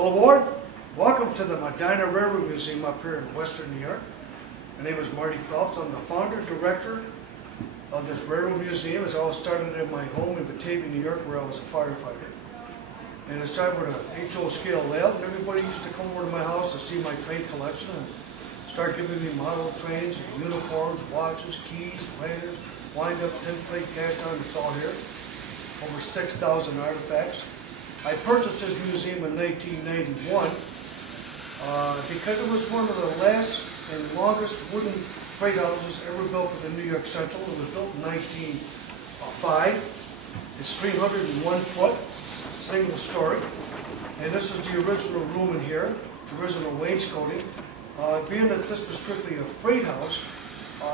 Well, aboard. Welcome to the Medina Railroad Museum up here in Western New York. My name is Marty Phelps. I'm the founder director of this railroad museum. It all started at my home in Batavia, New York, where I was a firefighter. And it started with an HO scale layout, and everybody used to come over to my house to see my train collection and start giving me model trains, uniforms, watches, keys, layers, wind-up, tinplate, cast iron. It's all here. Over 6,000 artifacts. I purchased this museum in 1991 because it was one of the last and longest wooden freight houses ever built for the New York Central. It was built in 1905. It's 301 foot, single story. And this is the original room in here, the original wainscoting. Being that this was strictly a freight house,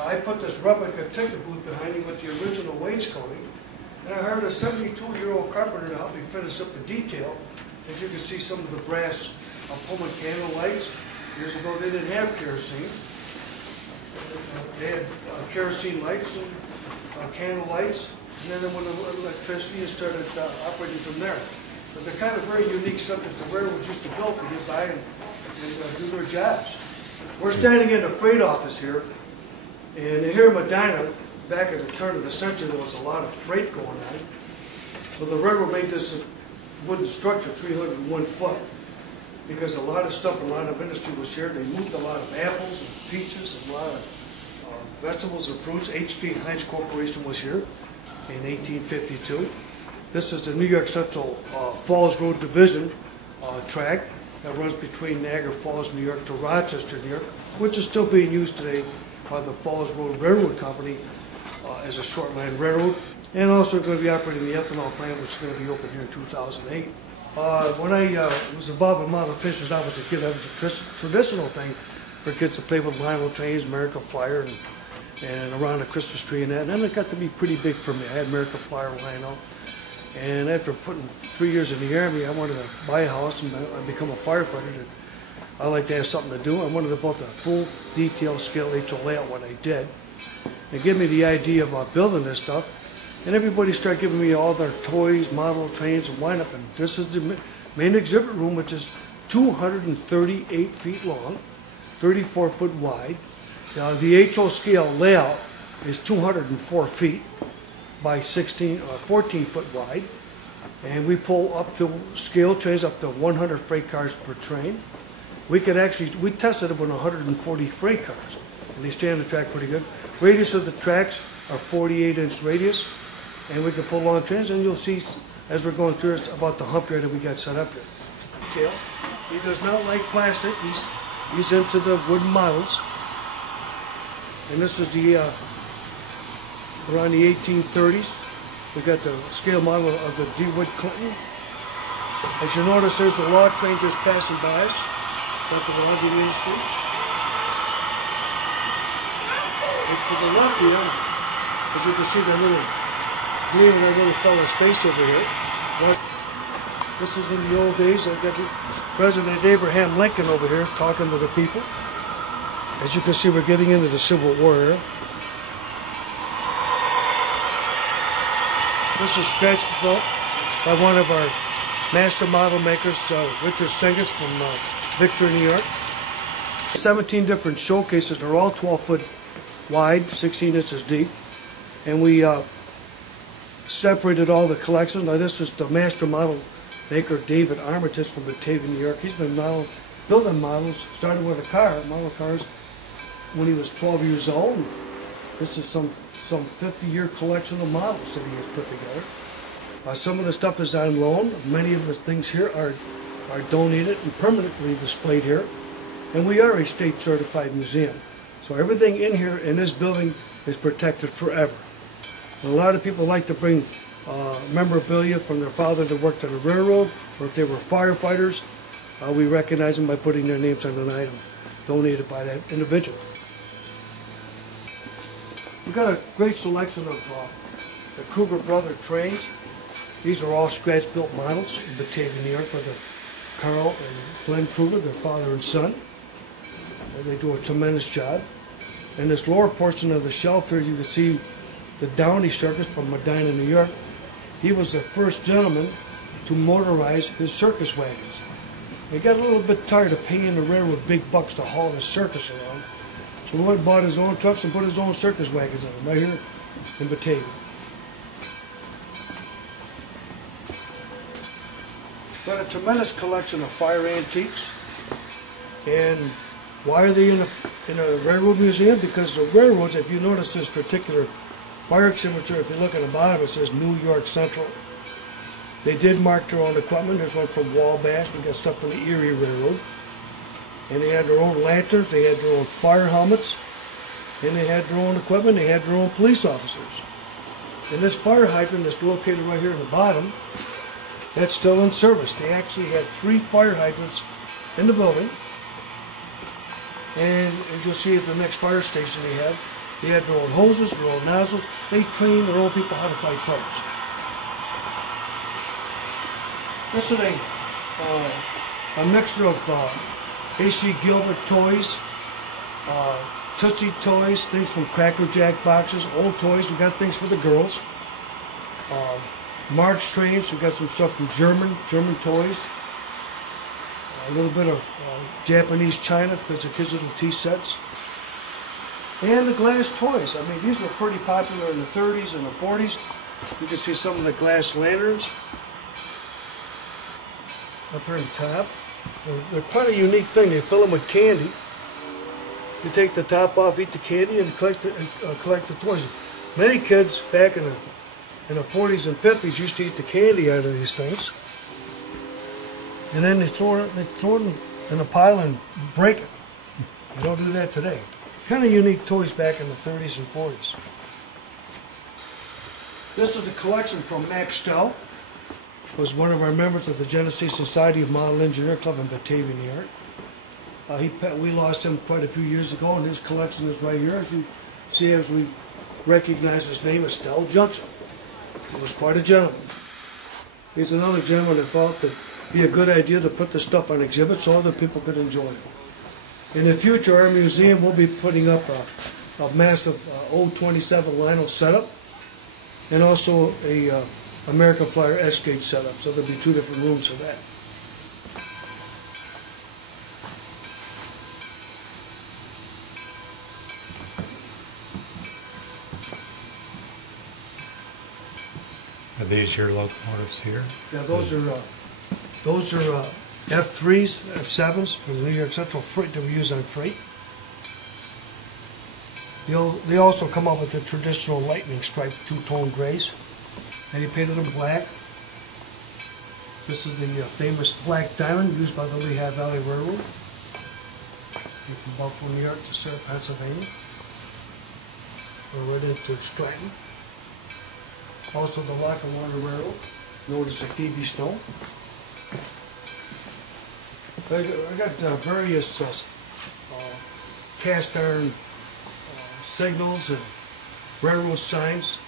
I put this replica ticket booth behind me with the original wainscoting. And I hired a 72-year-old carpenter to help me finish up the detail. As you can see, some of the brass Pullman candle lights. Years ago, they didn't have kerosene. They had kerosene lights and candle lights. And then when the electricity started operating from there. But the kind of very unique stuff that the railroads used to build to get by and do their jobs. We're standing in the freight office here. And here in Medina, back at the turn of the century, there was a lot of freight going on. So the railroad made this wooden structure 301 foot because a lot of stuff, a lot of industry was here. They moved a lot of apples and peaches, and a lot of vegetables and fruits. H.G. Heinz Corporation was here in 1852. This is the New York Central Falls Road Division track that runs between Niagara Falls, New York to Rochester, New York, which is still being used today by the Falls Road Railroad Company as a short line railroad, and also going to be operating the ethanol plant, which is going to be open here in 2008. When I was involved with model trains, when I was a kid, that was a traditional thing for kids to play with model trains, America Flyer, and around the Christmas tree and that. And then it got to be pretty big for me. I had America Flyer Lino, and after putting 3 years in the Army, I wanted to buy a house and become a firefighter. I like to have something to do. I wanted to build a full detail scale HO layout, what I did. It gave me the idea about building this stuff, and everybody started giving me all their toys, model trains, and wind-up. And this is the main exhibit room, which is 238 feet long, 34 foot wide. The HO scale layout is 204 feet by 14 foot wide, and we pull up to scale trains up to 100 freight cars per train. We tested it with 140 freight cars, and they stay on the track pretty good. Radius of the tracks are 48-inch radius, and we can pull long trains, and you'll see as we're going through it's about the hump here that we got set up here. Tail. He does not like plastic. He's into the wooden models. And this was around the 1830s. We got the scale model of the DeWitt Clinton. As you notice, there's the log train just passing by us. Back to the logging industry. And to the left here, as you can see, that little gleam in that little fellow's face over here. This is in the old days. I've got President Abraham Lincoln over here talking to the people. As you can see, we're getting into the Civil War era. This is scratch built by one of our master model makers, Richard Sengus from Victor, New York. 17 different showcases. They're all 12 foot wide, 16 inches deep. And we separated all the collections. Now this is the master model maker, David Armitage from Batavia, New York. He's been building models, started with model cars, when he was 12 years old. This is some 50-year collection of models that he has put together. Some of the stuff is on loan. Many of the things here are donated and permanently displayed here. And we are a state certified museum. So everything in here in this building is protected forever. And a lot of people like to bring memorabilia from their father that worked on the railroad, or if they were firefighters, we recognize them by putting their names on an item donated by that individual. We've got a great selection of the Kruger brother trains. These are all scratch-built models in Batavia, New York, by Carl and Glenn Kruger, their father and son. And they do a tremendous job. In this lower portion of the shelf here, you can see the Downey Circus from Medina, New York. He was the first gentleman to motorize his circus wagons. He got a little bit tired of paying the railroad big bucks to haul his circus around. So he went and bought his own trucks and put his own circus wagons in them, right here in Batavia. Got a tremendous collection of fire antiques. And why are they in a railroad museum? Because the railroads, if you notice this particular fire extinguisher, if you look at the bottom, it says New York Central. They did mark their own equipment. There's one from Wabash. We got stuff from the Erie Railroad. And they had their own lanterns. They had their own fire helmets. And they had their own equipment. They had their own police officers. And this fire hydrant that's located right here in the bottom, that's still in service. They actually had 3 fire hydrants in the building. And as you'll see at the next fire station they had their own hoses, their own nozzles. They trained their own people how to fight fires. This is a mixture of A.C. Gilbert toys, Tootsie toys, things from Cracker Jack boxes, old toys. We got things for the girls. March trains. We got some stuff from German toys. A little bit of Japanese china because the kids' little tea sets. And the glass toys. I mean, these were pretty popular in the 30s and the 40s. You can see some of the glass lanterns up here on top. They're quite a unique thing. They fill them with candy. You take the top off, eat the candy, and collect the toys. Many kids back in the 40s and 50s used to eat the candy out of these things. And then they throw it in a pile and break it. You don't do that today. Kind of unique toys back in the 30s and 40s. This is the collection from Max Stell. Was one of our members of the Genesee Society of Model Engineer Club in Batavia, New York. We lost him quite a few years ago, and his collection is right here. As you see, as we recognize his name is Stell Junction. He was quite a gentleman. He's another gentleman that felt that it'd be a good idea to put this stuff on exhibit so other people could enjoy it. In the future, our museum will be putting up a massive old 27 Lionel setup and also a American Flyer S-Gauge setup, so there'll be 2 different rooms for that. Are these your locomotives here? Yeah, those are F3s, F7s for the New York Central freight that we use on freight. They also come up with the traditional lightning stripe 2-tone grays. And he painted them black. This is the famous black diamond used by the Lehigh Valley Railroad. From Buffalo, New York to Surrey, Pennsylvania. We're right into Stratton. Also the Lackawanna Railroad, known as the Phoebe Snow. I got various cast iron signals and railroad signs.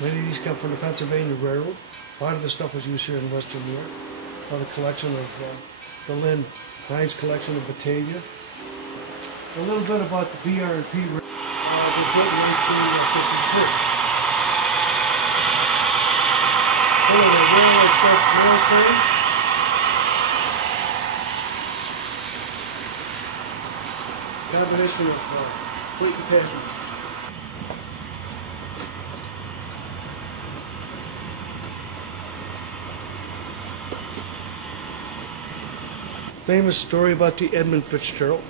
Many of these come from the Pennsylvania Railroad. A lot of the stuff was used here in Western New York. A lot of collection of the Lynn Hines collection of Batavia. A little bit about the BR&P Railroad. They built in 1853. The Railroad Express Rail Train. Combination of fleet and passengers. Famous story about the Edmund Fitzgerald.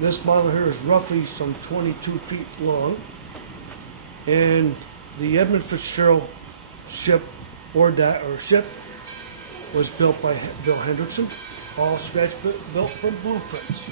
This model here is roughly some 22 feet long, and the Edmund Fitzgerald ship was built by Bill Hendrickson, all scratch built from blueprints.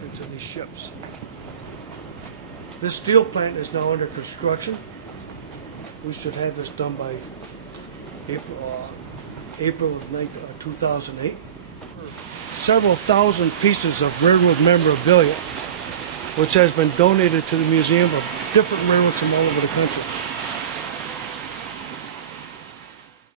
Into these ships. This steel plant is now under construction. We should have this done by April of 2008. Several thousand pieces of railroad memorabilia which has been donated to the museum of different railroads from all over the country.